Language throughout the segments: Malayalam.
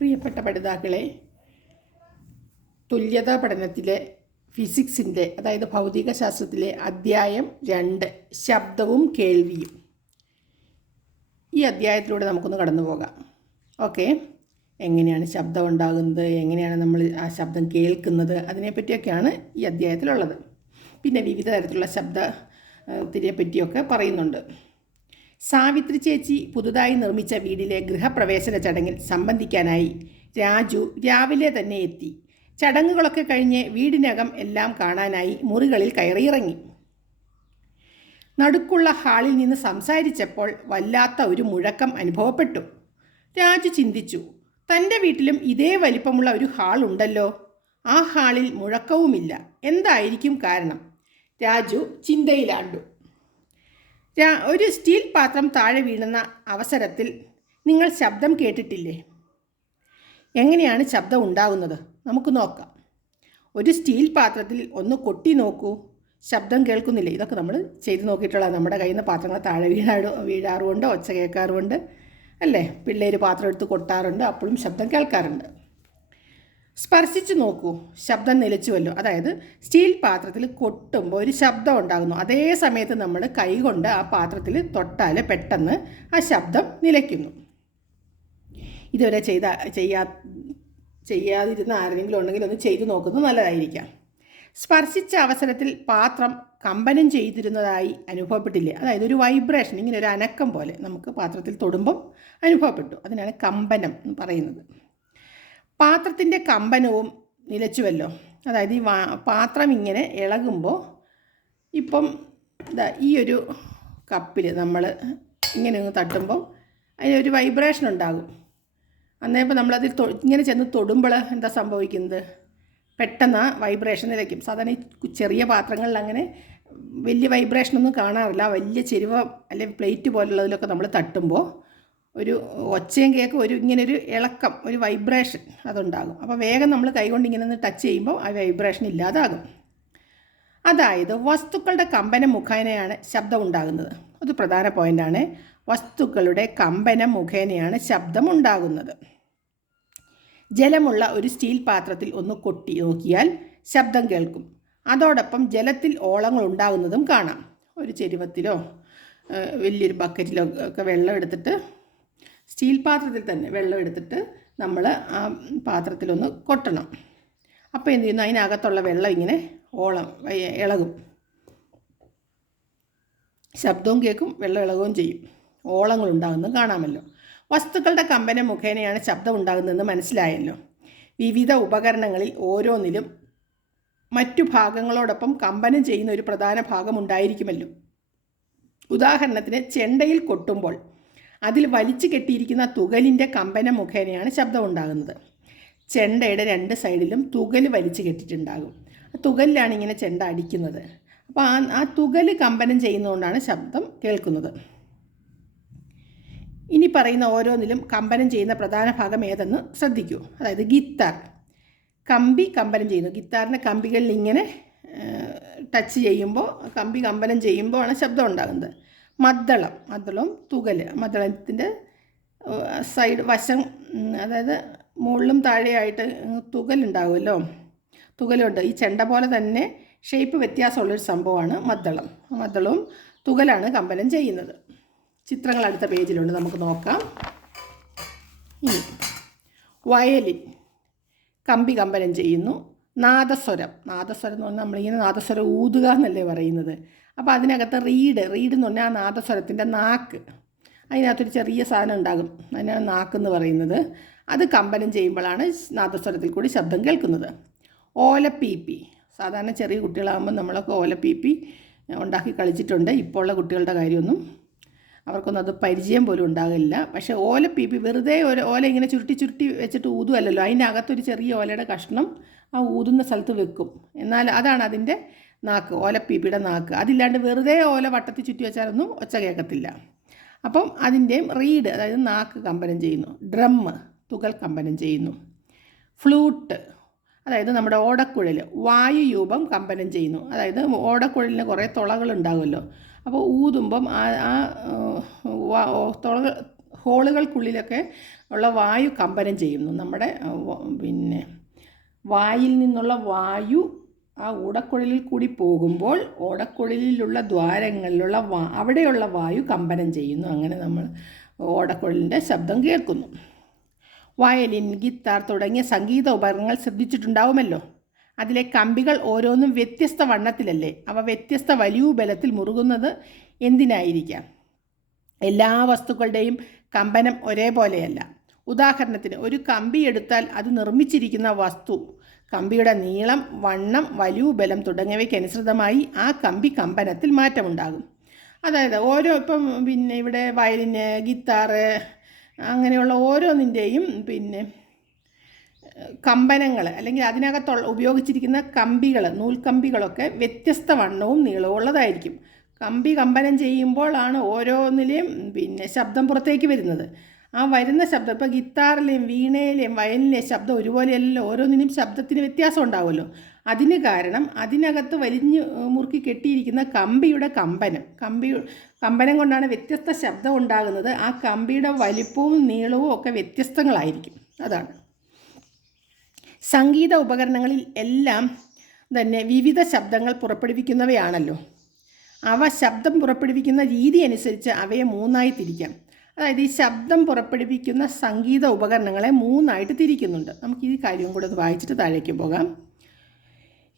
പ്രിയപ്പെട്ട പഠിതാക്കളെ തുല്യതാ പഠനത്തിലെ ഫിസിക്സിന്റെ അതായത് ഭൗതികശാസ്ത്രത്തിലെ അധ്യായം രണ്ട് ശബ്ദവും കേൾവിയും. ഈ അധ്യായത്തിലൂടെ നമുക്കൊന്ന് കടന്നു പോകാം. ഓക്കെ? എങ്ങനെയാണ് ശബ്ദം ഉണ്ടാകുന്നത്? എങ്ങനെയാണ് നമ്മൾ ആ ശബ്ദം കേൾക്കുന്നത്? അതിനെപ്പറ്റിയൊക്കെയാണ് ഈ അധ്യായത്തിലുള്ളത്. പിന്നെ വിവിധ തരത്തിലുള്ള ശബ്ദത്തിനെ പറ്റിയൊക്കെ പറയുന്നുണ്ട്. സാവിത്രി ചേച്ചി പുതുതായി നിർമ്മിച്ച വീടിലെ ഗൃഹപ്രവേശന ചടങ്ങിൽ സംബന്ധിക്കാനായി രാജു രാവിലെ തന്നെ എത്തി. ചടങ്ങുകളൊക്കെ കഴിഞ്ഞ് വീടിനകം എല്ലാം കാണാനായി മുറികളിൽ കയറിയിറങ്ങി. നടുക്കുള്ള ഹാളിൽ നിന്ന് സംസാരിച്ചപ്പോൾ വല്ലാത്ത ഒരു മുഴക്കം അനുഭവപ്പെട്ടു. രാജു ചിന്തിച്ചു തന്റെ വീട്ടിലും ഇതേ വലിപ്പമുള്ള ഒരു ഹാൾ ഉണ്ടല്ലോ. ആ ഹാളിൽ മുഴക്കവുമില്ല. എന്തായിരിക്കും കാരണം? രാജു ചിന്തയിലാണ്ടു. ഒരു സ്റ്റീൽ പാത്രം താഴെ വീഴുന്ന അവസരത്തിൽ നിങ്ങൾ ശബ്ദം കേട്ടിട്ടില്ലേ? എങ്ങനെയാണ് ശബ്ദം ഉണ്ടാകുന്നത് നമുക്ക് നോക്കാം. ഒരു സ്റ്റീൽ പാത്രത്തിൽ ഒന്ന് കൊട്ടി നോക്കൂ. ശബ്ദം കേൾക്കുന്നില്ല? ഇതൊക്കെ നമ്മൾ ചെയ്ത് നോക്കിയിട്ടുള്ള നമ്മുടെ കയ്യിൽ നിന്ന് പാത്രങ്ങൾ താഴെ വീഴാ വീഴാറുമുണ്ട് ഒച്ച കേൾക്കാറുമുണ്ട്. അല്ലേ? പിള്ളേർ പാത്രം എടുത്ത് കൊട്ടാറുണ്ട് അപ്പോഴും ശബ്ദം കേൾക്കാറുണ്ട്. സ്പർശിച്ചു നോക്കൂ. ശബ്ദം നിലച്ചുവല്ലോ. അതായത് സ്റ്റീൽ പാത്രത്തിൽ കൊട്ടുമ്പോൾ ഒരു ശബ്ദം ഉണ്ടാകുന്നു. അതേ സമയത്ത് നമ്മൾ കൈകൊണ്ട് ആ പാത്രത്തിൽ തൊട്ടാൽ പെട്ടെന്ന് ആ ശബ്ദം നിലയ്ക്കുന്നു. ഇതുവരെ ചെയ്ത ചെയ്യാ ചെയ്യാതിരുന്ന ആരെങ്കിലും ഉണ്ടെങ്കിൽ ഒന്ന് ചെയ്തു നോക്കുന്നത് നല്ലതായിരിക്കാം. സ്പർശിച്ച അവസരത്തിൽ പാത്രം കമ്പനം ചെയ്തിരുന്നതായി അനുഭവപ്പെട്ടില്ലേ? അതായത് ഒരു വൈബ്രേഷൻ ഇങ്ങനെ ഒരു അനക്കം പോലെ നമുക്ക് പാത്രത്തിൽ തൊടുമ്പം അനുഭവപ്പെട്ടു. അതിനാണ് കമ്പനം എന്ന് പറയുന്നത്. പാത്രത്തിന്റെ കമ്പനവും നിലച്ചുവല്ലോ. അതായത് ഈ പാത്രം ഇങ്ങനെ ഇളകുമ്പോൾ ഇപ്പം ഈ ഒരു കപ്പിൽ നമ്മൾ ഇങ്ങനെ ഒന്ന് തട്ടുമ്പോൾ അതിനൊരു വൈബ്രേഷൻ ഉണ്ടാകും. അന്നേരം നമ്മളതിൽ തൊ ഇങ്ങനെ ചെന്ന് തൊടുമ്പോൾ എന്താ സംഭവിക്കുന്നത്? പെട്ടെന്ന് വൈബ്രേഷൻ നിലയ്ക്കും. സാധാരണ ഈ ചെറിയ പാത്രങ്ങളിൽ അങ്ങനെ വലിയ വൈബ്രേഷനൊന്നും കാണാറില്ല. വലിയ ചെരുവ അല്ലെങ്കിൽ പ്ലേറ്റ് പോലുള്ളതിലൊക്കെ നമ്മൾ തട്ടുമ്പോൾ ഒരു ഒച്ചയും കേൾക്കും ഒരു ഇങ്ങനെ ഒരു ഇളക്കം ഒരു വൈബ്രേഷൻ അതുണ്ടാകും. അപ്പോൾ വേഗം നമ്മൾ കൈകൊണ്ട് ഇങ്ങനെ ഒന്ന് ടച്ച് ചെയ്യുമ്പോൾ ആ വൈബ്രേഷൻ ഇല്ലാതാകും. അതായത് വസ്തുക്കളുടെ കമ്പനം മുഖേനയാണ് ശബ്ദം ഉണ്ടാകുന്നത്. അത് പ്രധാന പോയിന്റാണ് വസ്തുക്കളുടെ കമ്പനം മുഖേനയാണ് ശബ്ദം ഉണ്ടാകുന്നത്. ജലമുള്ള ഒരു സ്റ്റീൽ പാത്രത്തിൽ ഒന്ന് കൊട്ടി നോക്കിയാൽ ശബ്ദം കേൾക്കും. അതോടൊപ്പം ജലത്തിൽ ഓളങ്ങൾ ഉണ്ടാകുന്നതും കാണാം. ഒരു ചെരുവത്തിലോ വലിയൊരു ബക്കറ്റിലോ ഒക്കെ വെള്ളം എടുത്തിട്ട് സ്റ്റീൽ പാത്രത്തിൽ തന്നെ വെള്ളം എടുത്തിട്ട് നമ്മൾ ആ പാത്രത്തിലൊന്ന് കൊട്ടണം. അപ്പോൾ എന്ത് ചെയ്യുന്നു? അതിനകത്തുള്ള വെള്ളം ഇങ്ങനെ ഓളം ഇളകും. ശബ്ദവും കേൾക്കും വെള്ളം ഇളകുകയും ചെയ്യും. ഓളങ്ങൾ ഉണ്ടാകുന്നത് കാണാമല്ലോ. വസ്തുക്കളുടെ കമ്പന മുഖേനയാണ് ശബ്ദം ഉണ്ടാകുന്നതെന്ന് മനസ്സിലായല്ലോ. വിവിധ ഉപകരണങ്ങളിൽ ഓരോന്നിലും മറ്റു ഭാഗങ്ങളോടൊപ്പം കമ്പനം ചെയ്യുന്ന ഒരു പ്രധാന ഭാഗം ഉണ്ടായിരിക്കുമല്ലോ. ഉദാഹരണത്തിന് ചെണ്ടയിൽ കൊട്ടുമ്പോൾ അതിൽ വലിച്ചു കെട്ടിയിരിക്കുന്ന തുകലിന്റെ കമ്പന മുഖേനയാണ് ശബ്ദം ഉണ്ടാകുന്നത് ചെണ്ടയുടെ രണ്ട് സൈഡിലും തുകൽ വലിച്ചു കെട്ടിയിട്ടുണ്ടാകും തുകലിലാണ് ഇങ്ങനെ ചെണ്ട അടിക്കുന്നത്. അപ്പോൾ ആ ആ തുകൽ കമ്പനം ചെയ്യുന്നതുകൊണ്ടാണ് ശബ്ദം കേൾക്കുന്നത്. ഇനി പറയുന്ന ഓരോന്നിലും കമ്പനം ചെയ്യുന്ന പ്രധാന ഭാഗം ഏതെന്ന് ശ്രദ്ധിക്കൂ. അതായത് ഗിത്താർ. കമ്പി കമ്പനം ചെയ്യുന്നു. ഗിത്താറിന്റെ കമ്പികളിൽ ഇങ്ങനെ ടച്ച് ചെയ്യുമ്പോൾ കമ്പി കമ്പനം ചെയ്യുമ്പോൾ ആണ് ശബ്ദം ഉണ്ടാകുന്നത്. മദ്ദളം മദ്ദളം തുകൽ മദ്ദളത്തിന്റെ സൈഡ് വശം അതായത് മുകളിലും താഴെയായിട്ട് തുകലുണ്ടാവുമല്ലോ? തുകലുണ്ട്. ഈ ചെണ്ട പോലെ തന്നെ ഷേപ്പ് വ്യത്യാസമുള്ളൊരു സംഭവമാണ് മദ്ദളം. മദ്ദളവും തുകലാണ് കമ്പനം ചെയ്യുന്നത്. ചിത്രങ്ങൾ അടുത്ത പേജിലുണ്ട്. നമുക്ക് നോക്കാം. ഇനി വയലിൻ. കമ്പി കമ്പനം ചെയ്യുന്നു. നാദസ്വരം. നാദസ്വരം എന്ന് പറഞ്ഞാൽ നമ്മളിങ്ങനെ നാദസ്വരം ഊതുക എന്നല്ലേ പറയുന്നത്. അപ്പോൾ അതിനകത്ത് റീഡ് റീഡ് എന്ന് പറഞ്ഞാൽ ആ നാദസ്വരത്തിന്റെ നാക്ക്. അതിനകത്തൊരു ചെറിയ സാധനം ഉണ്ടാകും. അതിനാണ് നാക്ക് എന്ന് പറയുന്നത്. അത് കമ്പനം ചെയ്യുമ്പോഴാണ് നാദസ്വരത്തിൽ കൂടി ശബ്ദം കേൾക്കുന്നത്. ഓലപ്പീപ്പി സാധാരണ ചെറിയ കുട്ടികളാകുമ്പോൾ നമ്മളൊക്കെ ഓലപ്പീപ്പി ഉണ്ടാക്കി കളിച്ചിട്ടുണ്ട്. ഇപ്പോൾ ഉള്ള കുട്ടികളുടെ കാര്യമൊന്നും അവർക്കൊന്നും അത് പരിചയം പോലും ഉണ്ടാകില്ല. പക്ഷേ ഓലപ്പീപ്പി വെറുതെ ഒരു ഓല ഇങ്ങനെ ചുരുട്ടി ചുരുട്ടി വെച്ചിട്ട് ഊതുമല്ലല്ലോ അകത്തൊരു ചെറിയ ഓലയുടെ കഷ്ണം ആ ഊതുന്ന സ്ഥലത്ത് വെക്കും. എന്നാൽ അതാണ് അതിന്റെ നാക്ക് ഓലപ്പീപ്പിയുടെ നാക്ക്. അതില്ലാണ്ട് വെറുതെ ഓല വട്ടത്തിൽ ചുറ്റി വെച്ചാലൊന്നും ഒച്ച കേൾക്കത്തില്ല. അപ്പം അതിന്റെയും റീഡ് അതായത് നാക്ക് കമ്പനം ചെയ്യുന്നു. ഡ്രമ്മ് തുകൽ കമ്പനം ചെയ്യുന്നു. ഫ്ലൂട്ട് അതായത് നമ്മുടെ ഓടക്കുഴൽ വായുയൂപം കമ്പനം ചെയ്യുന്നു. അതായത് ഓടക്കുഴലിന് കുറേ തുളകൾ ഉണ്ടാകുമല്ലോ അപ്പോൾ ഊതുമ്പം ആ ആ തുളകൾ ഹോളുകൾക്കുള്ളിലൊക്കെ ഉള്ള വായു കമ്പനം ചെയ്യുന്നു. നമ്മുടെ പിന്നെ വായിൽ നിന്നുള്ള വായു ആ ഓടക്കുഴലിൽ കൂടി പോകുമ്പോൾ ഓടക്കുഴലിലുള്ള ദ്വാരങ്ങളിലുള്ള വാ അവിടെയുള്ള വായു കമ്പനം ചെയ്യുന്നു. അങ്ങനെ നമ്മൾ ഓടക്കുഴലിന്റെ ശബ്ദം കേൾക്കുന്നു. വയലിൻ ഗിത്താർ തുടങ്ങിയ സംഗീത ഉപകരണങ്ങൾ ശ്രദ്ധിച്ചിട്ടുണ്ടാവുമല്ലോ. അതിലെ കമ്പികൾ ഓരോന്നും വ്യത്യസ്ത വണ്ണത്തിലല്ലേ? അവ വ്യത്യസ്ത വലിയ ബലത്തിൽ മുറുകുന്നത് എന്തിനായിരിക്കാം? എല്ലാ വസ്തുക്കളുടെയും കമ്പനം ഒരേപോലെയല്ല. ഉദാഹരണത്തിന് ഒരു കമ്പി എടുത്താൽ അത് നിർമ്മിച്ചിരിക്കുന്ന വസ്തു കമ്പിയുടെ നീളം വണ്ണം വലിയ ബലം തുടങ്ങിയവയ്ക്കനുസൃതമായി ആ കമ്പി കമ്പനത്തിൽ മാറ്റമുണ്ടാകും. അതായത് ഓരോ ഇപ്പം പിന്നെ ഇവിടെ വയലിന് ഗിത്താറ് അങ്ങനെയുള്ള ഓരോന്നിന്റെയും പിന്നെ കമ്പനങ്ങൾ അല്ലെങ്കിൽ അതിനകത്തുള്ള ഉപയോഗിച്ചിരിക്കുന്ന കമ്പികൾ നൂൽക്കമ്പികളൊക്കെ വ്യത്യസ്ത വണ്ണവും നീളവും ഉള്ളതായിരിക്കും കമ്പി കമ്പനം ചെയ്യുമ്പോഴാണ് ഓരോന്നിലെയും പിന്നെ ശബ്ദം പുറത്തേക്ക് വരുന്നത്. ആ വരുന്ന ശബ്ദം ഇപ്പോൾ ഗിത്താറിലെയും വീണയിലെയും വയലിലെയും ശബ്ദം ഒരുപോലെയല്ലോ ഓരോന്നിനും ശബ്ദത്തിന് വ്യത്യാസം ഉണ്ടാവുമല്ലോ. അതിന് കാരണം അതിനകത്ത് വലിഞ്ഞ് മുറുക്കി കെട്ടിയിരിക്കുന്ന കമ്പിയുടെ കമ്പനം. കമ്പി കമ്പനം കൊണ്ടാണ് വ്യത്യസ്ത ശബ്ദം ഉണ്ടാകുന്നത്. ആ കമ്പിയുടെ വലിപ്പവും നീളവും ഒക്കെ വ്യത്യസ്തങ്ങളായിരിക്കും. അതാണ്. സംഗീത ഉപകരണങ്ങളിൽ എല്ലാം തന്നെ വിവിധ ശബ്ദങ്ങൾ പുറപ്പെടുവിക്കുന്നവയാണല്ലോ. അവ ശബ്ദം പുറപ്പെടുവിക്കുന്ന രീതി അനുസരിച്ച് അവയെ മൂന്നായി തിരിക്കാം. അതായത് ഈ ശബ്ദം പുറപ്പെടുവിക്കുന്ന സംഗീത ഉപകരണങ്ങളെ മൂന്നായിട്ട് തിരിക്കുന്നുണ്ട്. നമുക്ക് ഈ കാര്യം കൂടെ ഒന്ന് വായിച്ചിട്ട് താഴേക്ക് പോകാം.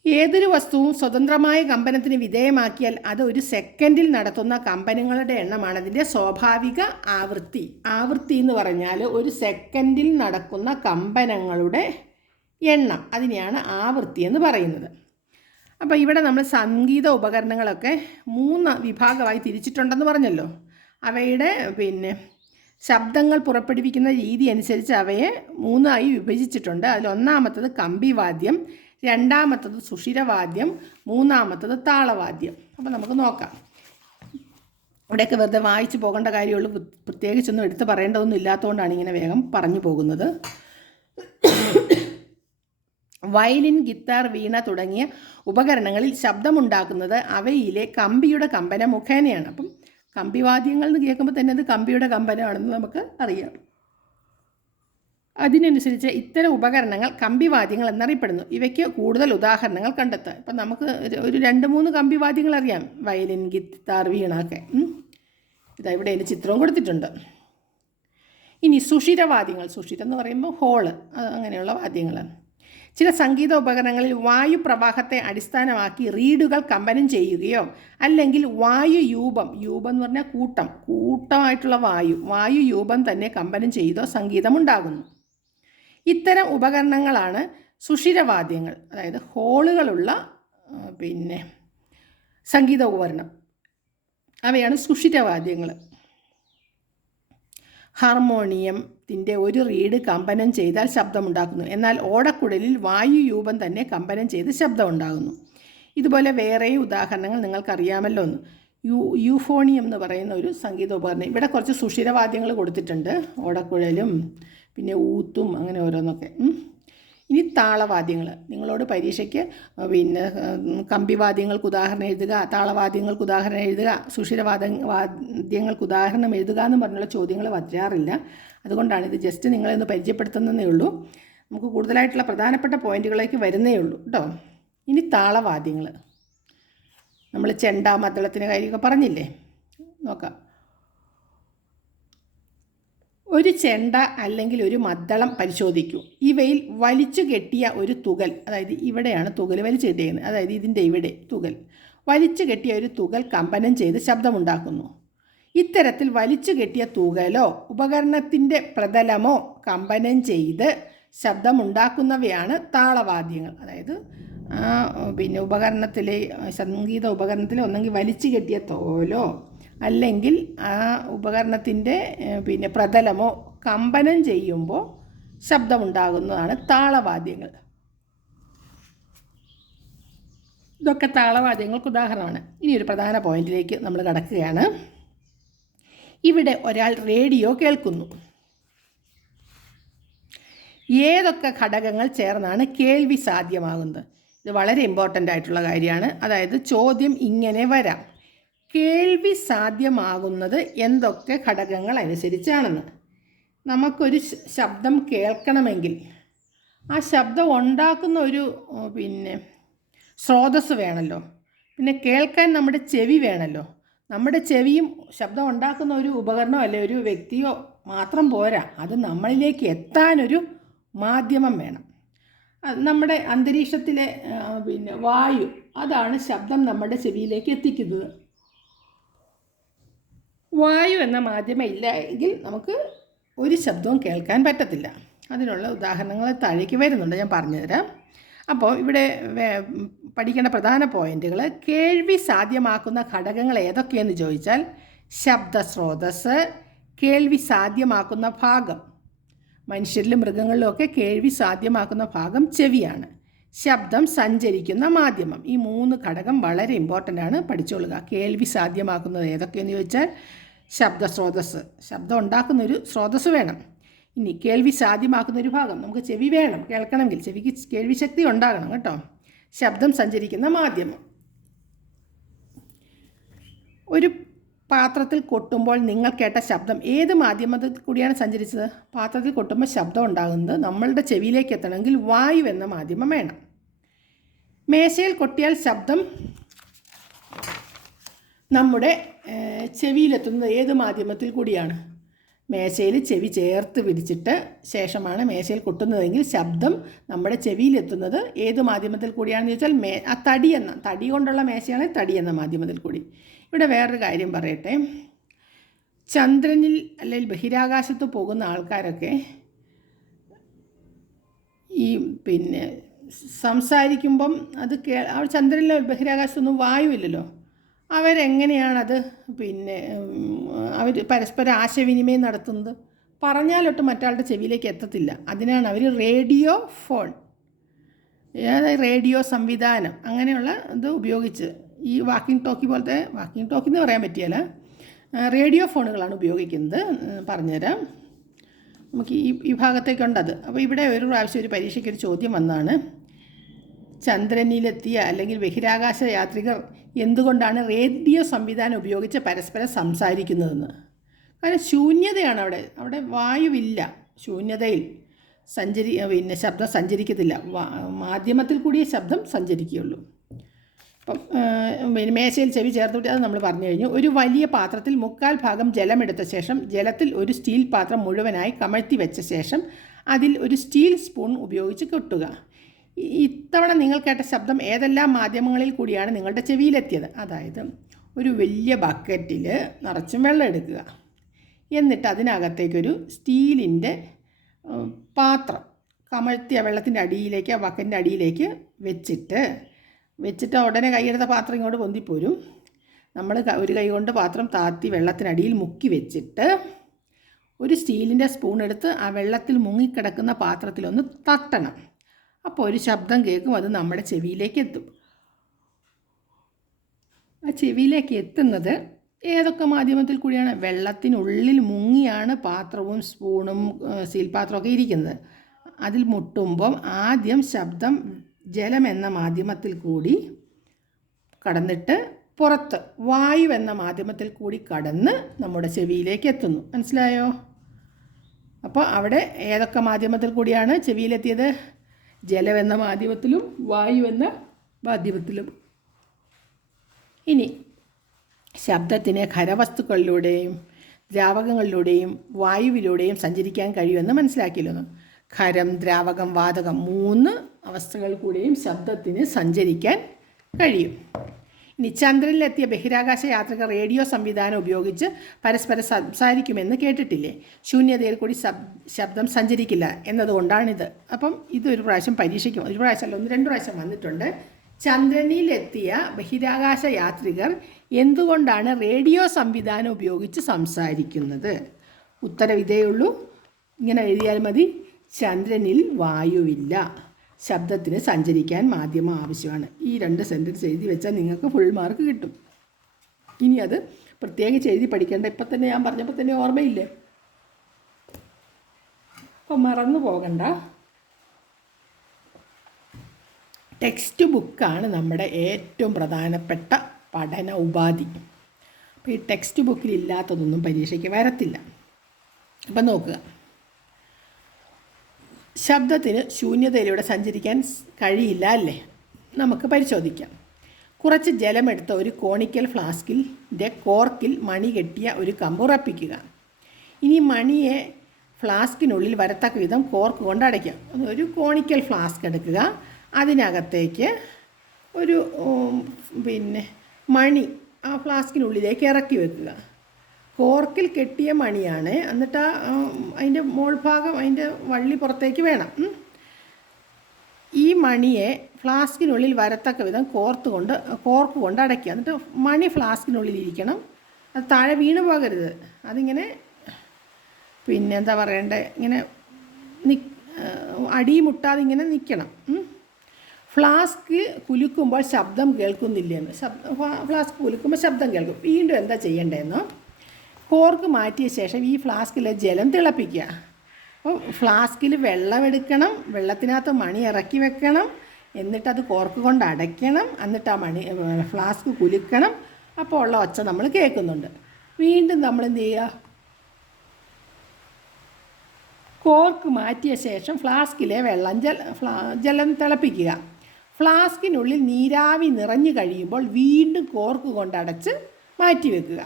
ഏതൊരു വസ്തുവും സ്വതന്ത്രമായ കമ്പനത്തിന് വിധേയമാക്കിയാൽ അത് ഒരു സെക്കൻഡിൽ നടത്തുന്ന കമ്പനങ്ങളുടെ എണ്ണമാണ്. അതിന്റെ സ്വാഭാവിക ആവൃത്തി. ആവൃത്തി എന്ന് പറഞ്ഞാൽ ഒരു സെക്കൻഡിൽ നടക്കുന്ന കമ്പനങ്ങളുടെ എണ്ണം. അതിനെയാണ് ആവൃത്തി എന്ന് പറയുന്നത്. അപ്പോൾ ഇവിടെ നമ്മൾ സംഗീത ഉപകരണങ്ങളൊക്കെ മൂന്ന് വിഭാഗമായി തിരിച്ചിട്ടുണ്ടെന്ന് പറഞ്ഞല്ലോ. അവയുടെ പിന്നെ ശബ്ദങ്ങൾ പുറപ്പെടുവിക്കുന്ന രീതി അനുസരിച്ച് അവയെ മൂന്നായി വിഭജിച്ചിട്ടുണ്ട്. അതിൽ ഒന്നാമത്തത് കമ്പിവാദ്യം രണ്ടാമത്തത് സുഷിരവാദ്യം മൂന്നാമത്തത് താളവാദ്യം. അപ്പോൾ നമുക്ക് നോക്കാം. ഇവിടെയൊക്കെ വെറുതെ വായിച്ചു പോകേണ്ട കാര്യമുള്ളൂ. പ്രത്യേകിച്ചൊന്നും എടുത്തു പറയേണ്ടതൊന്നും ഇല്ലാത്തതുകൊണ്ടാണ് ഇങ്ങനെ വേഗം പറഞ്ഞു പോകുന്നത്. വയലിൻ ഗിത്താർ വീണ തുടങ്ങിയ ഉപകരണങ്ങളിൽ ശബ്ദമുണ്ടാക്കുന്നത് അവയിലെ കമ്പിയുടെ കമ്പന മുഖേനയാണ്. അപ്പം കമ്പിവാദ്യങ്ങൾ എന്ന് കേൾക്കുമ്പോൾ തന്നെ അത് കമ്പിയുടെ കമ്പനമാണെന്ന് നമുക്ക് അറിയാം. അതിനനുസരിച്ച് ഇത്തരം ഉപകരണങ്ങൾ കമ്പിവാദ്യങ്ങൾ എന്നറിയപ്പെടുന്നു. ഇവയ്ക്ക് കൂടുതൽ ഉദാഹരണങ്ങൾ കണ്ടെത്താം. ഇപ്പം നമുക്ക് ഒരു- രണ്ട് മൂന്ന് കമ്പിവാദ്യങ്ങൾ അറിയാം. വയലിൻ ഗിത്താർ വീണൊക്കെ. ഇതാ ഇവിടെ അതിന്റെ ചിത്രവും കൊടുത്തിട്ടുണ്ട്. ഇനി സുഷിരവാദ്യങ്ങൾ. സുഷിരം എന്ന് പറയുമ്പോൾ ഹോൾ. അങ്ങനെയുള്ള വാദ്യങ്ങൾ ചില സംഗീത ഉപകരണങ്ങളിൽ വായു പ്രവാഹത്തെ അടിസ്ഥാനമാക്കി റീഡുകൾ കമ്പനം ചെയ്യുകയോ അല്ലെങ്കിൽ വായു യൂപം യൂപം എന്ന് പറഞ്ഞാൽ കൂട്ടം കൂട്ടമായിട്ടുള്ള വായു വായു യൂപം തന്നെ കമ്പനം ചെയ്തോ സംഗീതമുണ്ടാകുന്നു ഇത്തരം ഉപകരണങ്ങളാണ് സുഷിരവാദ്യങ്ങൾ അതായത് ഹോളുകളുള്ള പിന്നെ സംഗീത ഉപകരണം അവയാണ് സുഷിരവാദ്യങ്ങൾ ഹാർമോണിയത്തിന്റെ ഒരു റീഡ് കമ്പനം ചെയ്താൽ ശബ്ദമുണ്ടാക്കുന്നു. എന്നാൽ ഓടക്കുഴലിൽ വായുയൂപം തന്നെ കമ്പനം ചെയ്ത് ശബ്ദമുണ്ടാകുന്നു. ഇതുപോലെ വേറെ ഉദാഹരണങ്ങൾ നിങ്ങൾക്കറിയാമല്ലോ ഒന്ന് യു യൂഫോണിയം എന്ന് പറയുന്ന ഒരു സംഗീത ഉപകരണം ഇവിടെ കുറച്ച് സുഷിരവാദ്യങ്ങൾ കൊടുത്തിട്ടുണ്ട്. ഓടക്കുഴലും പിന്നെ ഊത്തും അങ്ങനെ ഓരോന്നൊക്കെ. ഇനി താളവാദ്യങ്ങൾ. നിങ്ങളോട് പരീക്ഷയ്ക്ക് പിന്നെ കമ്പിവാദ്യങ്ങൾക്ക് ഉദാഹരണം എഴുതുക താളവാദ്യങ്ങൾക്ക് ഉദാഹരണം എഴുതുക സുഷിരവാദ വാദ്യങ്ങൾക്ക് ഉദാഹരണം എഴുതുക എന്ന് പറഞ്ഞുള്ള ചോദ്യങ്ങൾ വരാറില്ല. അതുകൊണ്ടാണ് ഇത് ജസ്റ്റ് നിങ്ങളെ ഒന്ന് പരിചയപ്പെടുത്തുന്നതേ ഉള്ളൂ. നമുക്ക് കൂടുതലായിട്ടുള്ള പ്രധാനപ്പെട്ട പോയിന്റുകളിലേക്ക് വരുന്നേ ഉള്ളൂ കേട്ടോ ഇനി താളവാദ്യങ്ങൾ. നമ്മൾ ചെണ്ട മദ്ദളത്തിന്റെ കാര്യമൊക്കെ പറഞ്ഞില്ലേ? നോക്കാം. ഒരു ചെണ്ട അല്ലെങ്കിൽ ഒരു മദ്ദളം പരിശോധിക്കൂ. ഇവയിൽ വലിച്ചു കെട്ടിയ ഒരു തുകൽ അതായത് ഇവിടെയാണ് തുകൽ വലിച്ചു കെട്ടിയിരിക്കുന്നത് അതായത് ഇതിന്റെ ഇവിടെ തുകൽ. വലിച്ചു കെട്ടിയ ഒരു തുകൽ കമ്പനം ചെയ്ത് ശബ്ദമുണ്ടാക്കുന്നു. ഇത്തരത്തിൽ വലിച്ചു കെട്ടിയ തുകലോ ഉപകരണത്തിന്റെ പ്രതലമോ കമ്പനം ചെയ്ത് ശബ്ദമുണ്ടാക്കുന്നവയാണ് താളവാദ്യങ്ങൾ. അതായത് പിന്നെ ഉപകരണത്തിലെ സംഗീത ഉപകരണത്തിലെ ഒന്നെങ്കിൽ വലിച്ചു കെട്ടിയ തോലോ അല്ലെങ്കിൽ ആ ഉപകരണത്തിന്റെ പിന്നെ പ്രതലമോ കമ്പനം ചെയ്യുമ്പോൾ ശബ്ദമുണ്ടാകുന്നതാണ് താളവാദ്യങ്ങൾ. ഇതൊക്കെ താളവാദ്യങ്ങൾക്ക് ഉദാഹരണമാണ്. ഇനി ഒരു പ്രധാന പോയിന്റിലേക്ക് നമ്മൾ കടക്കുകയാണ്. ഇവിടെ ഒരാൾ റേഡിയോ കേൾക്കുന്നു. ഏതൊക്കെ ഘടകങ്ങൾ ചേർന്നാണ് കേൾവി സാധ്യമാകുന്നത്? ഇത് വളരെ ഇമ്പോർട്ടന്റ് ആയിട്ടുള്ള കാര്യമാണ്. അതായത് ചോദ്യം ഇങ്ങനെ വരാം. കേൾവി സാധ്യമാകുന്നത് എന്തൊക്കെ ഘടകങ്ങൾ അനുസരിച്ചാണെന്ന്. നമുക്കൊരു ശബ്ദം കേൾക്കണമെങ്കിൽ ആ ശബ്ദം ഉണ്ടാക്കുന്ന ഒരു പിന്നെ സ്രോതസ് വേണമല്ലോ പിന്നെ കേൾക്കാൻ നമ്മുടെ ചെവി വേണമല്ലോ നമ്മുടെ ചെവിയും ശബ്ദം ഉണ്ടാക്കുന്ന ഒരു ഉപകരണമോ അല്ലെ ഒരു വ്യക്തിയോ മാത്രം പോരാ. അത് നമ്മളിലേക്ക് എത്താനൊരു മാധ്യമം വേണം. നമ്മുടെ അന്തരീക്ഷത്തിലെ പിന്നെ വായു അതാണ് ശബ്ദം നമ്മുടെ ചെവിയിലേക്ക് എത്തിക്കുന്നത്. വായു എന്ന മാധ്യമം ഇല്ല എങ്കിൽ നമുക്ക് ഒരു ശബ്ദവും കേൾക്കാൻ പറ്റത്തില്ല. അതിനുള്ള ഉദാഹരണങ്ങൾ താഴേക്ക് വരുന്നുണ്ട്. ഞാൻ പറഞ്ഞുതരാം. അപ്പോൾ ഇവിടെ പഠിക്കേണ്ട പ്രധാന പോയിന്റുകൾ. കേൾവി സാധ്യമാക്കുന്ന ഘടകങ്ങൾ ഏതൊക്കെയെന്ന് ചോദിച്ചാൽ ശബ്ദ സ്രോതസ് കേൾവി സാധ്യമാക്കുന്ന ഭാഗം. മനുഷ്യരിലും മൃഗങ്ങളിലും ഒക്കെ കേൾവി സാധ്യമാക്കുന്ന ഭാഗം ചെവിയാണ്. ശബ്ദം സഞ്ചരിക്കുന്ന മാധ്യമം. ഈ മൂന്ന് ഘടകം വളരെ ഇമ്പോർട്ടന്റ് ആണ്. പഠിച്ചോളുക. കേൾവി സാധ്യമാക്കുന്നത് ഏതൊക്കെയെന്ന് ചോദിച്ചാൽ ശബ്ദ സ്രോതസ് ശബ്ദം ഉണ്ടാക്കുന്നൊരു സ്രോതസ് വേണം. ഇനി കേൾവി സാധ്യമാക്കുന്ന ഒരു ഭാഗം. നമുക്ക് ചെവി വേണം. കേൾക്കണമെങ്കിൽ ചെവിക്ക് കേൾവി ശക്തി ഉണ്ടാകണം കേട്ടോ. ശബ്ദം സഞ്ചരിക്കുന്ന മാധ്യമം. ഒരു പാത്രത്തിൽ കൊട്ടുമ്പോൾ നിങ്ങൾ കേട്ട ശബ്ദം ഏത് മാധ്യമത്തിൽ കൂടിയാണ് സഞ്ചരിച്ചത്? പാത്രത്തിൽ കൊട്ടുമ്പോൾ ശബ്ദം ഉണ്ടാകുന്നത് നമ്മളുടെ ചെവിയിലേക്ക് എത്തണമെങ്കിൽ വായു എന്ന മാധ്യമം വേണം. മേശയിൽ കൊട്ടിയാൽ ശബ്ദം നമ്മുടെ ചെവിയിലെത്തുന്നത് ഏത് മാധ്യമത്തിൽ കൂടിയാണ്? മേശയിൽ ചെവി ചേർത്ത് പിടിച്ചിട്ട് ശേഷമാണ് മേശയിൽ കൊട്ടുന്നതെങ്കിൽ ശബ്ദം നമ്മുടെ ചെവിയിലെത്തുന്നത്. ഏത് മാധ്യമത്തിൽ കൂടിയാണെന്ന് ചോദിച്ചാൽ മേ ആ തടി എന്ന തടി കൊണ്ടുള്ള മേശയാണ് തടി എന്ന മാധ്യമത്തിൽ കൂടി. ഇവിടെ വേറൊരു കാര്യം പറയട്ടെ. ചന്ദ്രനിൽ അല്ലെങ്കിൽ ബഹിരാകാശത്ത് പോകുന്ന ആൾക്കാരൊക്കെ ഈ പിന്നെ സംസാരിക്കുമ്പം അത് കേ ചന്ദ്രനിലെ ബഹിരാകാശത്തൊന്നും വായുവില്ലല്ലോ. അവരെങ്ങനെയാണത്? പിന്നെ അവർ പരസ്പരം ആശയവിനിമയം നടത്തുന്നത്? പറഞ്ഞാലൊട്ട് മറ്റാളുടെ ചെവിയിലേക്ക് എത്തത്തില്ല. അതിനാണ് അവർ റേഡിയോ ഫോൺ റേഡിയോ സംവിധാനം അങ്ങനെയുള്ള ഇത് ഉപയോഗിച്ച് ഈ വാക്കിംഗ് ടോക്കി പോലത്തെ വാക്കിംഗ് ടോക്കി എന്ന് പറയാൻ പറ്റിയല്ല റേഡിയോ ഫോണുകളാണ് ഉപയോഗിക്കുന്നത്. പറഞ്ഞുതരാം. നമുക്ക് ഈ ഈ ഭാഗത്തേക്കുണ്ടത്. അപ്പോൾ ഇവിടെ ഒരു പ്രാവശ്യം ഒരു പരീക്ഷയ്ക്ക് ഒരു ചോദ്യം വന്നാണ്. ചന്ദ്രനിലെത്തിയ അല്ലെങ്കിൽ ബഹിരാകാശ യാത്രികർ എന്തുകൊണ്ടാണ് റേഡിയോ സംവിധാനം ഉപയോഗിച്ച് പരസ്പരം സംസാരിക്കുന്നതെന്ന്? കാരണം ശൂന്യതയാണ് അവിടെ. അവിടെ വായുവില്ല. ശൂന്യതയിൽ സഞ്ചരി പിന്നെ ശബ്ദം സഞ്ചരിക്കത്തില്ല. മാധ്യമത്തിൽ കൂടിയേ ശബ്ദം സഞ്ചരിക്കുകയുള്ളൂ. അപ്പം പിന്നെ മേശയിൽ ചെവി ചേർത്തുവിട്ട് അത് നമ്മൾ പറഞ്ഞു കഴിഞ്ഞു. ഒരു വലിയ പാത്രത്തിൽ മുക്കാൽ ഭാഗം ജലമെടുത്ത ശേഷം ജലത്തിൽ ഒരു സ്റ്റീൽ പാത്രം മുഴുവനായി കമഴ്ത്തി വെച്ച ശേഷം അതിൽ ഒരു സ്റ്റീൽ സ്പൂൺ ഉപയോഗിച്ച് കൊട്ടുക. ഇത്തവണ നിങ്ങൾ കേട്ട ശബ്ദം ഏതെല്ലാം മാധ്യമങ്ങളിൽ കൂടിയാണ് നിങ്ങളുടെ ചെവിയിലെത്തിയത്? അതായത് ഒരു വലിയ ബക്കറ്റിൽ നിറച്ചും വെള്ളം എടുക്കുക. എന്നിട്ട് അതിനകത്തേക്കൊരു സ്റ്റീലിന്റെ പാത്രം കമഴ്ത്തിയ വെള്ളത്തിന്റെ അടിയിലേക്ക് ആ ബക്കറ്റിന്റെ അടിയിലേക്ക് വെച്ചിട്ട് വെച്ചിട്ട് ഉടനെ കൈയെടുത്ത പാത്രം ഇങ്ങോട്ട് പൊന്തിപ്പോരും. നമ്മൾ ഒരു കൈ കൊണ്ട് പാത്രം താത്തി വെള്ളത്തിനടിയിൽ മുക്കി വെച്ചിട്ട് ഒരു സ്റ്റീലിന്റെ സ്പൂൺ എടുത്ത് ആ വെള്ളത്തിൽ മുങ്ങിക്കിടക്കുന്ന പാത്രത്തിലൊന്ന് തട്ടണം. അപ്പോൾ ഒരു ശബ്ദം കേൾക്കും അത് നമ്മുടെ ചെവിയിലേക്ക് എത്തും. ആ ചെവിയിലേക്ക് എത്തുന്നത് ഏതൊക്കെ മാധ്യമത്തിൽ കൂടിയാണ്? വെള്ളത്തിനുള്ളിൽ മുങ്ങിയാണ് പാത്രവും സ്പൂണും സീൽപാത്രമൊക്കെ ഇരിക്കുന്നത്. അതിൽ മുട്ടുമ്പം ആദ്യം ശബ്ദം ജലം എന്ന മാധ്യമത്തിൽ കൂടി കടന്നിട്ട് പുറത്ത് വായു എന്ന മാധ്യമത്തിൽ കൂടി കടന്ന് നമ്മുടെ ചെവിയിലേക്ക് എത്തുന്നു. മനസ്സിലായോ? അപ്പോൾ അവിടെ ഏതൊക്കെ മാധ്യമത്തിൽ കൂടിയാണ് ചെവിയിലെത്തിയത്? ജലം എന്ന മാധ്യമത്തിലും വായു എന്ന മാധ്യമത്തിലും. ഇനി ശബ്ദത്തിന് ഖരവസ്തുക്കളിലൂടെയും ദ്രാവകങ്ങളിലൂടെയും വായുവിലൂടെയും സഞ്ചരിക്കാൻ കഴിയുമെന്ന് മനസ്സിലാക്കിയിരുന്നു. ഖരം ദ്രാവകം വാതകം മൂന്ന് അവസ്ഥകൾ കൂടെയും ശബ്ദത്തിന് സഞ്ചരിക്കാൻ കഴിയും. ഇനി ചന്ദ്രനിലെത്തിയ ബഹിരാകാശ യാത്രികർ റേഡിയോ സംവിധാനം ഉപയോഗിച്ച് പരസ്പരം സംസാരിക്കുമെന്ന് കേട്ടിട്ടില്ലേ? ശൂന്യതയിൽ കൂടി ശബ്ദം സഞ്ചരിക്കില്ല എന്നതുകൊണ്ടാണിത്. അപ്പം ഇതൊരു പ്രാവശ്യം പരീക്ഷയ്ക്കും ഒരു പ്രാവശ്യമല്ല ഒന്ന് രണ്ട് പ്രാവശ്യം വന്നിട്ടുണ്ട്. ചന്ദ്രനിലെത്തിയ ബഹിരാകാശ യാത്രികർ എന്തുകൊണ്ടാണ് റേഡിയോ സംവിധാനം ഉപയോഗിച്ച് സംസാരിക്കുന്നത്? ഉത്തരം ഉള്ളൂ. ഇങ്ങനെ എഴുതിയാൽ മതി. ചന്ദ്രനിൽ വായുവില്ല. ശബ്ദത്തിന് സഞ്ചരിക്കാൻ മാധ്യമം ആവശ്യമാണ്. ഈ രണ്ട് സെന്റൻസ് എഴുതി വെച്ചാൽ നിങ്ങൾക്ക് ഫുൾ മാർക്ക് കിട്ടും. ഇനി അത് പ്രത്യേകിച്ച് എഴുതി പഠിക്കേണ്ട ഇപ്പം തന്നെ ഞാൻ പറഞ്ഞപ്പോൾ തന്നെ ഓർമ്മയില്ലേ? അപ്പം മറന്നു പോകണ്ട. ടെക്സ്റ്റ് ബുക്കാണ് നമ്മുടെ ഏറ്റവും പ്രധാനപ്പെട്ട പഠന ഉപാധി. അപ്പോൾ ഈ ടെക്സ്റ്റ് ബുക്കിൽ ഇല്ലാത്തതൊന്നും പരീക്ഷയ്ക്ക് വരത്തില്ല. അപ്പം നോക്കുക. ശബ്ദത്തിന് ശൂന്യതയിലൂടെ സഞ്ചരിക്കാൻ കഴിയില്ല അല്ലേ? നമുക്ക് പരിശോധിക്കാം. കുറച്ച് ജലമെടുത്ത ഒരു കോണിക്കൽ ഫ്ലാസ്കിന്റെ കോർക്കിൽ മണി കെട്ടിയ ഒരു കമ്പ് ഉറപ്പിക്കുക. ഇനി മണിയെ ഫ്ലാസ്കിനുള്ളിൽ വരത്തക്ക വിധം കോർക്ക് കൊണ്ട് അടയ്ക്കാം. ഒരു കോണിക്കൽ ഫ്ലാസ്ക് എടുക്കുക. അതിനകത്തേക്ക് ഒരു പിന്നെ മണി ആ ഫ്ലാസ്കിനുള്ളിലേക്ക് ഇറക്കി വെക്കുക. കോർക്കിൽ കെട്ടിയ മണിയാണ്. എന്നിട്ട് ആ അതിന്റെ മോൾ ഭാഗം അതിന്റെ വള്ളി പുറത്തേക്ക് വേണം. ഈ മണിയെ ഫ്ലാസ്കിനുള്ളിൽ വരത്തക്ക വിധം കോർത്ത് കൊണ്ട് കോർക്ക് കൊണ്ട് അടയ്ക്കുക. എന്നിട്ട് മണി ഫ്ലാസ്കിനുള്ളിൽ ഇരിക്കണം. അത് താഴെ വീണു പോകരുത്. അതിങ്ങനെ പിന്നെ എന്താ പറയണ്ടേ? ഇങ്ങനെ നി അടി മുട്ടാതെ ഇങ്ങനെ നിൽക്കണം ഫ്ലാസ്ക് കുലുക്കുമ്പോൾ ശബ്ദം കേൾക്കുന്നില്ലെന്ന്. ശബ്ദം ഫ്ലാസ്ക് കുലുക്കുമ്പോൾ ശബ്ദം കേൾക്കും. വീണ്ടും എന്താ ചെയ്യേണ്ടതെന്നോ? കോർക്ക് മാറ്റിയ ശേഷം ഈ ഫ്ലാസ്കിൽ ജലം തിളപ്പിക്കുക. അപ്പോൾ ഫ്ലാസ്കിൽ വെള്ളം എടുക്കണം വെള്ളത്തിനകത്ത് മണി ഇറക്കി വെക്കണം എന്നിട്ടത് കോർക്ക് കൊണ്ട് അടയ്ക്കണം എന്നിട്ട് ആ മണി ഫ്ലാസ്ക് കുലുക്കണം. അപ്പോൾ ഉള്ള ഒച്ച നമ്മൾ കേൾക്കുന്നുണ്ട്. വീണ്ടും നമ്മൾ എന്ത് ചെയ്യുക? കോർക്ക് മാറ്റിയ ശേഷം ഫ്ലാസ്കിലെ വെള്ളം ജല ജലം തിളപ്പിക്കുക. ഫ്ലാസ്കിനുള്ളിൽ നീരാവി നിറഞ്ഞു കഴിയുമ്പോൾ വീണ്ടും കോർക്ക് കൊണ്ടടച്ച് മാറ്റി വെക്കുക.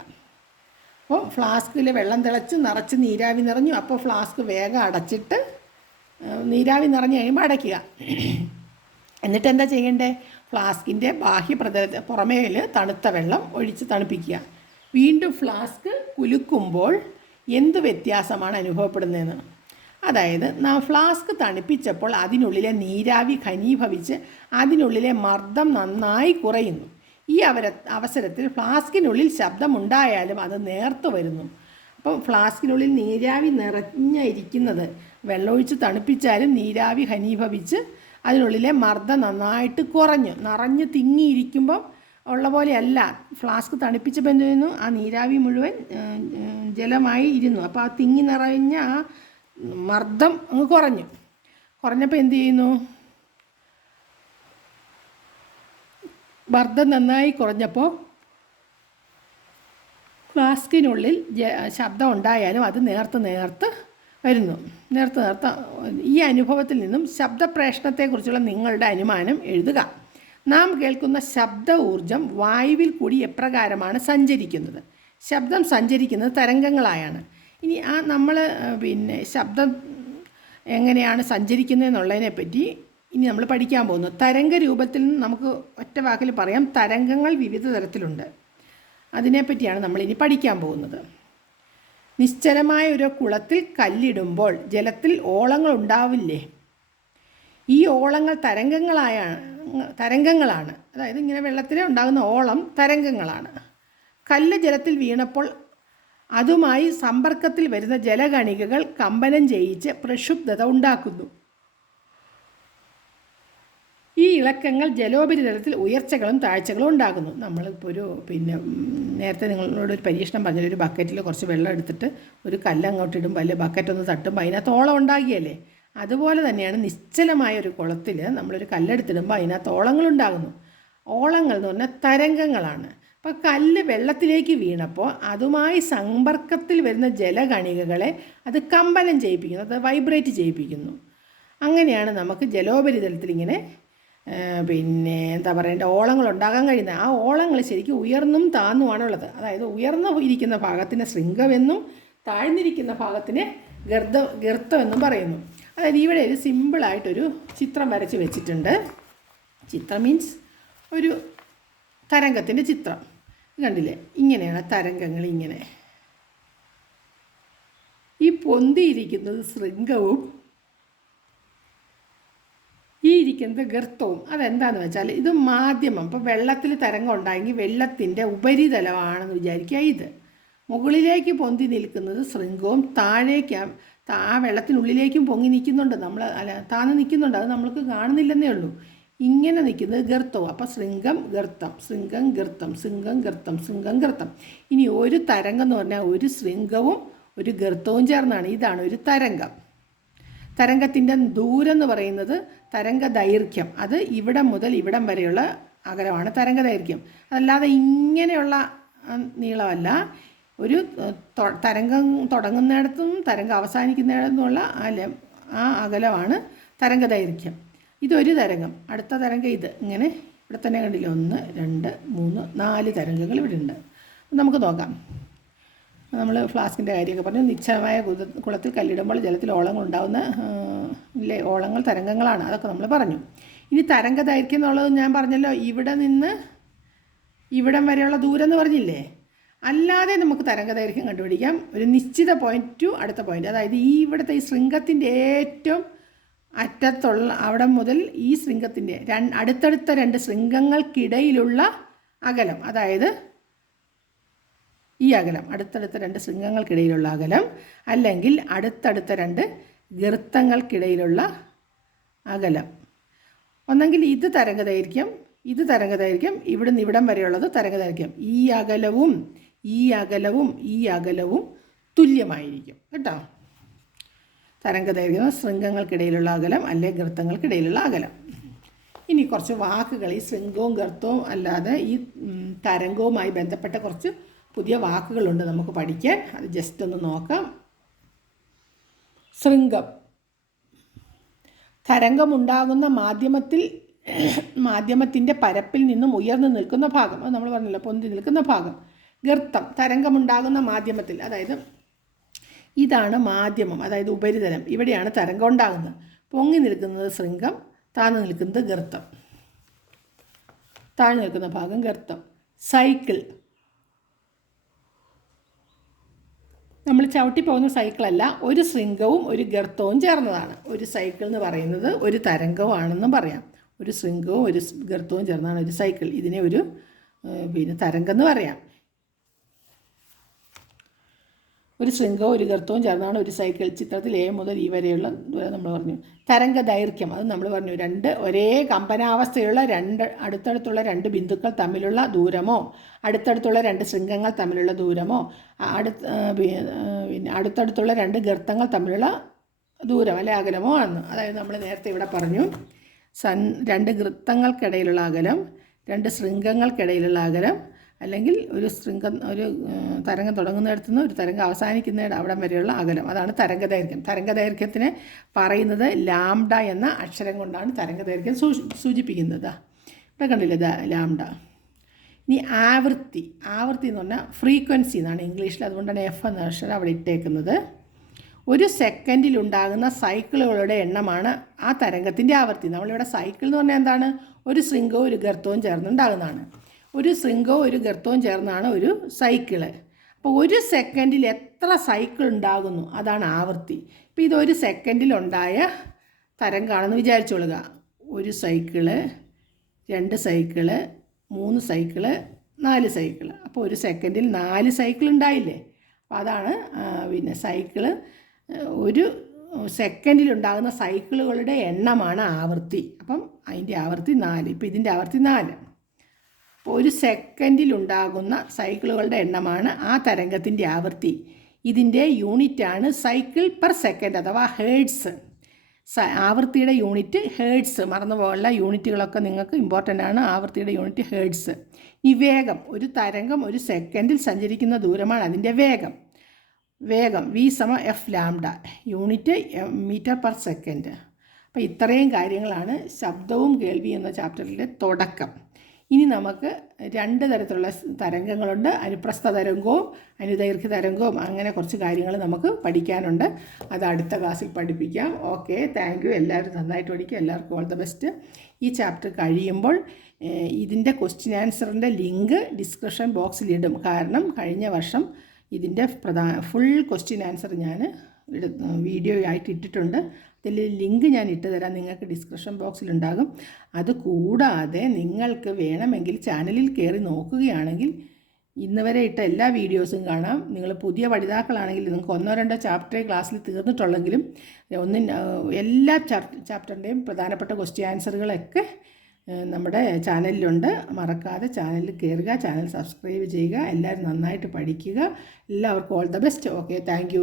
അപ്പോൾ ഫ്ലാസ്കിൽ വെള്ളം തിളച്ച് നിറച്ച് നീരാവി നിറഞ്ഞു. അപ്പോൾ ഫ്ലാസ്ക് വേഗം അടച്ചിട്ട് നീരാവി നിറഞ്ഞ് കഴിയുമ്പോൾ അടയ്ക്കുക. എന്നിട്ട് എന്താ ചെയ്യേണ്ടേ? ഫ്ലാസ്കിന്റെ ബാഹ്യ പ്രതലത്തിൽ പുറമേൽ തണുത്ത വെള്ളം ഒഴിച്ച് തണുപ്പിക്കുക. വീണ്ടും ഫ്ലാസ്ക് കുലുക്കുമ്പോൾ എന്ത് വ്യത്യാസമാണ് അനുഭവപ്പെടുന്നതെന്ന്. അതായത് നാം ഫ്ലാസ്ക് തണുപ്പിച്ചപ്പോൾ അതിനുള്ളിലെ നീരാവി ഘനീഭവിച്ച് അതിനുള്ളിലെ മർദ്ദം നന്നായി കുറയുന്നു. ഈ അവര അവസരത്തിൽ ഫ്ലാസ്കിനുള്ളിൽ ശബ്ദമുണ്ടായാലും അത് നേർത്തു വരുന്നു. അപ്പം ഫ്ലാസ്കിനുള്ളിൽ നീരാവി നിറഞ്ഞിരിക്കുന്നത് വെള്ളമൊഴിച്ച് തണുപ്പിച്ചാലും നീരാവി ഘനീഭവിച്ച് അതിനുള്ളിലെ മർദ്ദം നന്നായിട്ട് കുറഞ്ഞു. നിറഞ്ഞ് തിങ്ങിയിരിക്കുമ്പം ഉള്ള പോലെയല്ല. ഫ്ലാസ്ക് തണുപ്പിച്ചപ്പോൾ എന്ത് ചെയ്യുന്നു? ആ നീരാവി മുഴുവൻ ജലമായി ഇരുന്നു. അപ്പോൾ ആ തിങ്ങി നിറഞ്ഞ ആ മർദ്ദം അങ്ങ് കുറഞ്ഞു. കുറഞ്ഞപ്പോൾ എന്ത് ചെയ്യുന്നു? മർദ്ദം നന്നായി കുറഞ്ഞപ്പോൾ ഫ്ലാസ്കിനുള്ളിൽ ശബ്ദം ഉണ്ടായാലും അത് നേർത്ത് നേർത്ത് വരുന്നു. നേർത്ത് നേർത്ത് ഈ അനുഭവത്തിൽ നിന്നും ശബ്ദപ്രേഷണത്തെക്കുറിച്ചുള്ള നിങ്ങളുടെ അനുമാനം എഴുതുക. നാം കേൾക്കുന്ന ശബ്ദ ഊർജം വായുവിൽ കൂടി എപ്രകാരമാണ് സഞ്ചരിക്കുന്നത്. ശബ്ദം സഞ്ചരിക്കുന്നത് തരംഗങ്ങളായാണ്. ഇനി ആ നമ്മൾ പിന്നെ ശബ്ദം എങ്ങനെയാണ് സഞ്ചരിക്കുന്നതെന്നുള്ളതിനെ പറ്റി ഇനി നമ്മൾ പഠിക്കാൻ പോകുന്നു. തരംഗ രൂപത്തിൽ നമുക്ക് ഒറ്റ വാക്കിൽ പറയാം. തരംഗങ്ങൾ വിവിധ തരത്തിലുണ്ട്. അതിനെപ്പറ്റിയാണ് ഇനി പഠിക്കാൻ പോകുന്നത്. നിശ്ചലമായ ഒരു കുളത്തിൽ കല്ലിടുമ്പോൾ ജലത്തിൽ ഓളങ്ങൾ ഉണ്ടാവില്ലേ? ഈ ഓളങ്ങൾ തരംഗങ്ങളായാണ് തരംഗങ്ങളാണ്. അതായത് ഇങ്ങനെ വെള്ളത്തിൽ ഉണ്ടാകുന്ന ഓളം തരംഗങ്ങളാണ്. കല്ല് ജലത്തിൽ വീണപ്പോൾ അതുമായി സമ്പർക്കത്തിൽ വരുന്ന ജലകണികകൾ കമ്പനം ചെയ്യിച്ച് പ്രക്ഷുബ്ധത ഉണ്ടാക്കുന്നു. ഈ ഇളക്കങ്ങൾ ജലോപരിതലത്തിൽ ഉയർച്ചകളും താഴ്ചകളും ഉണ്ടാകുന്നു. നമ്മളിപ്പോൾ ഒരു പിന്നെ നേരത്തെ നിങ്ങളോട് ഒരു പരീക്ഷണം പറഞ്ഞ ഒരു ബക്കറ്റിൽ കുറച്ച് വെള്ളം എടുത്തിട്ട് ഒരു കല്ല് അങ്ങോട്ട് ഇടുമ്പോൾ അല്ലെങ്കിൽ ബക്കറ്റ് ഒന്ന് തട്ടുമ്പോൾ അതിനകത്ത് ഓളം ഉണ്ടാകിയല്ലേ? അതുപോലെ തന്നെയാണ് നിശ്ചലമായ ഒരു കുളത്തിൽ നമ്മളൊരു കല്ലെടുത്തിടുമ്പോൾ അതിനകത്ത് ഓളങ്ങളുണ്ടാകുന്നു ഓളങ്ങൾ എന്ന് പറഞ്ഞാൽ തരംഗങ്ങളാണ്. അപ്പോൾ കല്ല് വെള്ളത്തിലേക്ക് വീണപ്പോൾ അതുമായി സമ്പർക്കത്തിൽ വരുന്ന ജലകണികകളെ അത് കമ്പനം ചെയ്യിപ്പിക്കുന്നു അത് വൈബ്രേറ്റ് ചെയ്യിപ്പിക്കുന്നു. അങ്ങനെയാണ് നമുക്ക് ജലോപരിതലത്തിൽ ഇങ്ങനെ പിന്നെ എന്താ പറയേണ്ട ഓളങ്ങൾ ഉണ്ടാകാൻ കഴിയുന്നത് ആ ഓളങ്ങൾ ശരിക്കും ഉയർന്നും താന്നുമാണുള്ളത് അതായത് ഉയർന്നു ഇരിക്കുന്ന ഭാഗത്തിന് ശൃംഗമെന്നും താഴ്ന്നിരിക്കുന്ന ഭാഗത്തിന് ഗർദ ഗർത്തമെന്നും പറയുന്നു. അതായത് ഇവിടെ ഒരു സിമ്പിളായിട്ടൊരു ചിത്രം വരച്ച് വെച്ചിട്ടുണ്ട്. ചിത്രം മീൻസ് ഒരു തരംഗത്തിന്റെ ചിത്രം. കണ്ടില്ലേ? ഇങ്ങനെയാണ് തരംഗങ്ങൾ ഇങ്ങനെ. ഈ പൊന്തിയിരിക്കുന്നത് ശൃംഗവും ഈ ഇരിക്കുന്നത് ഗർത്തവും. അതെന്താണെന്ന് വെച്ചാൽ ഇത് മാധ്യമം. ഇപ്പോൾ വെള്ളത്തിൽ തരംഗം ഉണ്ടായെങ്കിൽ വെള്ളത്തിന്റെ ഉപരിതലമാണെന്ന് വിചാരിക്കുക ഇത്. മുകളിലേക്ക് പൊന്തി നിൽക്കുന്നത് ശൃംഗവും താഴേക്ക് ആ- വെള്ളത്തിനുള്ളിലേക്കും പൊങ്ങി നിൽക്കുന്നുണ്ട്. നമ്മൾ അല്ല താന്ന് നിൽക്കുന്നുണ്ട്. അത് നമ്മൾക്ക് കാണുന്നില്ലെന്നേ ഉള്ളൂ. ഇങ്ങനെ നിൽക്കുന്നത് ഗർത്തവും. അപ്പോൾ ശൃംഗം ഗർത്തം ശൃംഗം ഗർത്തം ശൃംഗം ഗർത്തം ശൃംഗം ഗർത്തം. ഇനി ഒരു തരംഗം എന്ന് പറഞ്ഞാൽ ഒരു ശൃംഗവും ഒരു ഗർത്തവും ചേർന്നാണ്. ഇതാണ് ഒരു തരംഗം. തരംഗത്തിന്റെ ദൂരം എന്ന് പറയുന്നത് തരംഗ ദൈർഘ്യം അത് ഇവിടം മുതൽ ഇവിടം വരെയുള്ള അകലമാണ് തരംഗ ദൈർഘ്യം അതല്ലാതെ ഇങ്ങനെയുള്ള നീളമല്ല. ഒരു തരംഗം തുടങ്ങുന്നിടത്തും തരംഗം അവസാനിക്കുന്നിടത്തുമുള്ള ആ അകലമാണ് തരംഗ ദൈർഘ്യം ഇതൊരു തരംഗം. അടുത്ത തരംഗം ഇത്. ഇങ്ങനെ ഇവിടെ തന്നെ കണ്ടില്ല? ഒന്ന് രണ്ട് മൂന്ന് നാല് തരംഗങ്ങൾ ഇവിടെ ഉണ്ട് നമുക്ക് നോക്കാം. നമ്മൾ ഫ്ലാസ്കിന്റെ കാര്യമൊക്കെ പറഞ്ഞു. നിശ്ചയമായ കുളത്തിൽ കല്ലിടുമ്പോൾ ജലത്തിൽ ഓളങ്ങൾ ഉണ്ടാകുന്ന ഇല്ലേ ഓളങ്ങൾ തരംഗങ്ങളാണ്. അതൊക്കെ നമ്മൾ പറഞ്ഞു. ഇനി തരംഗ ദൈർഘ്യം എന്നുള്ളത് ഞാൻ പറഞ്ഞല്ലോ. ഇവിടെ നിന്ന് ഇവിടം വരെയുള്ള ദൂരം എന്ന് പറഞ്ഞില്ലേ? അല്ലാതെ നമുക്ക് തരംഗ ദൈർഘ്യം കണ്ടുപിടിക്കാം. ഒരു നിശ്ചിത പോയിന്റ് ടു അടുത്ത പോയിന്റ് അതായത് ഈ ഇവിടുത്തെ ഈ ശൃംഗത്തിന്റെ ഏറ്റവും അറ്റത്തുള്ള അവിടെ മുതൽ ഈ ശൃംഗത്തിന്റെ അടുത്തടുത്ത രണ്ട് ശൃംഗങ്ങൾക്കിടയിലുള്ള അകലം. അതായത് ഈ അകലം അടുത്തടുത്ത രണ്ട് ശൃംഗങ്ങൾക്കിടയിലുള്ള അകലം അല്ലെങ്കിൽ അടുത്തടുത്ത രണ്ട് ഗർത്തങ്ങൾക്കിടയിലുള്ള അകലം. ഒന്നെങ്കിൽ ഇത് തരംഗദൈർഘ്യം ഇത് തരംഗദൈർഘ്യം ഇവിടുന്ന് ഇവിടം വരെയുള്ളത് തരംഗദൈർഘ്യം. ഈ അകലവും ഈ അകലവും ഈ അകലവും തുല്യമായിരിക്കും കേട്ടോ. തരംഗദൈർഘ്യം ശൃംഗങ്ങൾക്കിടയിലുള്ള അകലം അല്ലെ ഗർത്തങ്ങൾക്കിടയിലുള്ള അകലം. ഇനി കുറച്ച് വാക്കുകൾ ഈ ശൃംഗവും ഗർത്തവും അല്ലാതെ ഈ തരംഗവുമായി ബന്ധപ്പെട്ട കുറച്ച് പുതിയ വാക്കുകളുണ്ട് നമുക്ക് പഠിക്കാൻ. അത് ജസ്റ്റ് ഒന്ന് നോക്കാം. ശൃംഗം. തരംഗമുണ്ടാകുന്ന മാധ്യമത്തിൽ മാധ്യമത്തിന്റെ പരപ്പിൽ നിന്നും ഉയർന്നു നിൽക്കുന്ന ഭാഗം. അത് നമ്മൾ പറഞ്ഞല്ലോ പൊന്തി നിൽക്കുന്ന ഭാഗം. ഗർത്തം തരംഗമുണ്ടാകുന്ന മാധ്യമത്തിൽ. അതായത് ഇതാണ് മാധ്യമം അതായത് ഉപരിതലം. ഇവിടെയാണ് തരംഗം ഉണ്ടാകുന്നത്. പൊങ്ങി നിൽക്കുന്നത് ശൃംഗം താഴ്ന്നു നിൽക്കുന്നത് ഗർത്തം. താഴ്ന്നു നിൽക്കുന്ന ഭാഗം ഗർത്തം. സൈക്കിൾ നമ്മൾ ചവിട്ടി പോകുന്ന സൈക്കിളല്ല ഒരു ശൃംഗവും ഒരു ഗർത്തവും ചേർന്നതാണ്. ഒരു സൈക്കിൾ എന്ന് പറയുന്നത് ഒരു തരംഗമാണെന്നും പറയാം. ഒരു ശൃംഗവും ഒരു ഗർത്തവും ചേർന്നതാണ് ഒരു സൈക്കിൾ ഇതിനെ ഒരു പിന്നെ തരംഗം എന്ന് പറയാം. ഒരു ശൃംഖവും ഒരു ഗർത്തവും ചേർന്നാണ് ഒരു സൈക്കിൾ ചിത്രത്തിൽ എ മുതൽ ഈ വരെയുള്ള ദൂരം നമ്മൾ പറഞ്ഞു. തരംഗ ദൈർഘ്യം അത് നമ്മൾ പറഞ്ഞു. രണ്ട് ഒരേ കമ്പനാവസ്ഥയുള്ള രണ്ട് അടുത്തടുത്തുള്ള രണ്ട് ബിന്ദുക്കൾ തമ്മിലുള്ള ദൂരമോ? അടുത്തടുത്തുള്ള രണ്ട് ശൃംഖങ്ങൾ തമ്മിലുള്ള ദൂരമോ? അടുത്ത് പിന്നെ അടുത്തടുത്തുള്ള രണ്ട് ഗർത്തങ്ങൾ തമ്മിലുള്ള ദൂരം അല്ലെ അകലമോ ആണ്. അതായത് നമ്മൾ നേരത്തെ ഇവിടെ പറഞ്ഞു. സൺ രണ്ട് ഗൃത്തങ്ങൾക്കിടയിലുള്ള അകലം രണ്ട് ശൃംഗങ്ങൾക്കിടയിലുള്ള അകലം അല്ലെങ്കിൽ ഒരു ശൃംഖം ഒരു തരംഗം തുടങ്ങുന്നിടത്തു നിന്ന് ഒരു തരംഗം അവസാനിക്കുന്ന അവിടം വരെയുള്ള അകലം. അതാണ് തരംഗദൈർഘ്യം. തരംഗദൈർഘ്യത്തിനെ പറയുന്നത് ലാംഡ എന്ന അക്ഷരം കൊണ്ടാണ് തരംഗദൈർഘ്യം സൂ സൂചിപ്പിക്കുന്നത്. ഇവിടെ കണ്ടില്ലേ ലാംഡ? ഇനി ആവൃത്തി. ആവൃത്തി എന്ന് പറഞ്ഞാൽ ഫ്രീക്വൻസി എന്നാണ് ഇംഗ്ലീഷിൽ. അതുകൊണ്ടാണ് എഫ് എന്ന അക്ഷരം അവിടെ ഇട്ടേക്കുന്നത്. ഒരു സെക്കൻഡിൽ ഉണ്ടാകുന്ന സൈക്കിളുകളുടെ എണ്ണമാണ് ആ തരംഗത്തിന്റെ ആവൃത്തി. നമ്മളിവിടെ സൈക്കിൾ എന്ന് പറഞ്ഞാൽ എന്താണ്? ഒരു ശൃംഗവും ഒരു ഗർത്തവും ചേർന്നുണ്ടാകുന്നതാണ്. ഒരു ശൃംഗവും ഒരു ഗർത്തവും ചേർന്നാണ് ഒരു സൈക്കിൾ. അപ്പോൾ ഒരു സെക്കൻഡിൽ എത്ര സൈക്കിൾ ഉണ്ടാകുന്നു? അതാണ് ആവൃത്തി. ഇപ്പോൾ ഇതൊരു സെക്കൻഡിലുണ്ടായ തരംഗമാണെന്ന് വിചാരിച്ചോളുക. ഒരു സൈക്കിൾ രണ്ട് സൈക്കിൾ മൂന്ന് സൈക്കിൾ നാല് സൈക്കിൾ. അപ്പോൾ ഒരു സെക്കൻഡിൽ നാല് സൈക്കിൾ ഉണ്ടായില്ലേ? അപ്പോൾ അതാണ് പിന്നെ സൈക്കിൾ ഒരു സെക്കൻഡിലുണ്ടാകുന്ന സൈക്കിളുകളുടെ എണ്ണമാണ് ആവൃത്തി. അപ്പം അതിന്റെ ആവൃത്തി നാല്. ഇപ്പോൾ ഇതിന്റെ ആവൃത്തി നാല്. ഒരു സെക്കൻഡിലുണ്ടാകുന്ന സൈക്കിളുകളുടെ എണ്ണമാണ് ആ തരംഗത്തിന്റെ ആവൃത്തി. ഇതിന്റെ യൂണിറ്റാണ് സൈക്കിൾ പെർ സെക്കൻഡ് അഥവാ ഹേഡ്സ് ആവൃത്തിയുടെ യൂണിറ്റ് ഹേഡ്സ് മറന്നു പോകാനുള്ള യൂണിറ്റുകളൊക്കെ നിങ്ങൾക്ക് ഇമ്പോർട്ടന്റ് ആണ്. ആവൃത്തിയുടെ യൂണിറ്റ് ഹേഡ്സ് ഈ വേഗം ഒരു തരംഗം ഒരു സെക്കൻഡിൽ സഞ്ചരിക്കുന്ന ദൂരമാണ് അതിന്റെ വേഗം. വേഗം വി സമ F lambda. Unit metre per second. അപ്പോൾ ഇത്രയും കാര്യങ്ങളാണ് ശബ്ദവും കേൾവി എന്ന ചാപ്റ്ററിലെ തുടക്കം. ഇനി നമുക്ക് രണ്ട് തരത്തിലുള്ള തരംഗങ്ങളുണ്ട്. അനുപ്രസ്ഥ തരംഗവും അനുദൈർഘ്യ തരംഗവും അങ്ങനെ കുറച്ച് കാര്യങ്ങൾ നമുക്ക് പഠിക്കാനുണ്ട്. അത് അടുത്ത ക്ലാസ്സിൽ പഠിപ്പിക്കാം. Okay thank you. എല്ലാവരും നന്നായിട്ട് പഠിക്കുക. എല്ലാവർക്കും ഓൾ ദ ബെസ്റ്റ്. ഈ ചാപ്റ്റർ കഴിയുമ്പോൾ ഇതിന്റെ ക്വസ്റ്റ്യൻ ആൻസറിന്റെ ലിങ്ക് ഡിസ്ക്രിപ്ഷൻ ബോക്സിൽ ഇടും. കാരണം കഴിഞ്ഞ വർഷം ഇതിന്റെ പ്രധാന ഫുൾ ക്വസ്റ്റ്യൻ ആൻസർ ഞാൻ വീഡിയോ ആയിട്ട് ഇട്ടിട്ടുണ്ട്. അതിൽ ലിങ്ക് ഞാൻ ഇട്ട് തരാം. നിങ്ങൾക്ക് ഡിസ്ക്രിപ്ഷൻ ബോക്സിലുണ്ടാകും അത് കൂടാതെ നിങ്ങൾക്ക് വേണമെങ്കിൽ ചാനലിൽ കയറി നോക്കുകയാണെങ്കിൽ ഇന്ന് വരെ ഇട്ട എല്ലാ വീഡിയോസും കാണാം. നിങ്ങൾ പുതിയ പഠിതാക്കളാണെങ്കിൽ നിങ്ങൾക്ക് ഒന്നോ രണ്ടോ ചാപ്റ്ററേ ക്ലാസ്സിൽ തീർന്നിട്ടുള്ളെങ്കിലും ഒന്നും എല്ലാ ചാപ്റ്ററിന്റെയും പ്രധാനപ്പെട്ട ക്വസ്റ്റ്യൻ ആൻസറുകളൊക്കെ നമ്മുടെ ചാനലിലുണ്ട്. മറക്കാതെ ചാനലിൽ കയറുക ചാനൽ സബ്സ്ക്രൈബ് ചെയ്യുക എല്ലാവരും നന്നായിട്ട് പഠിക്കുക. എല്ലാവർക്കും all the best. Okay thank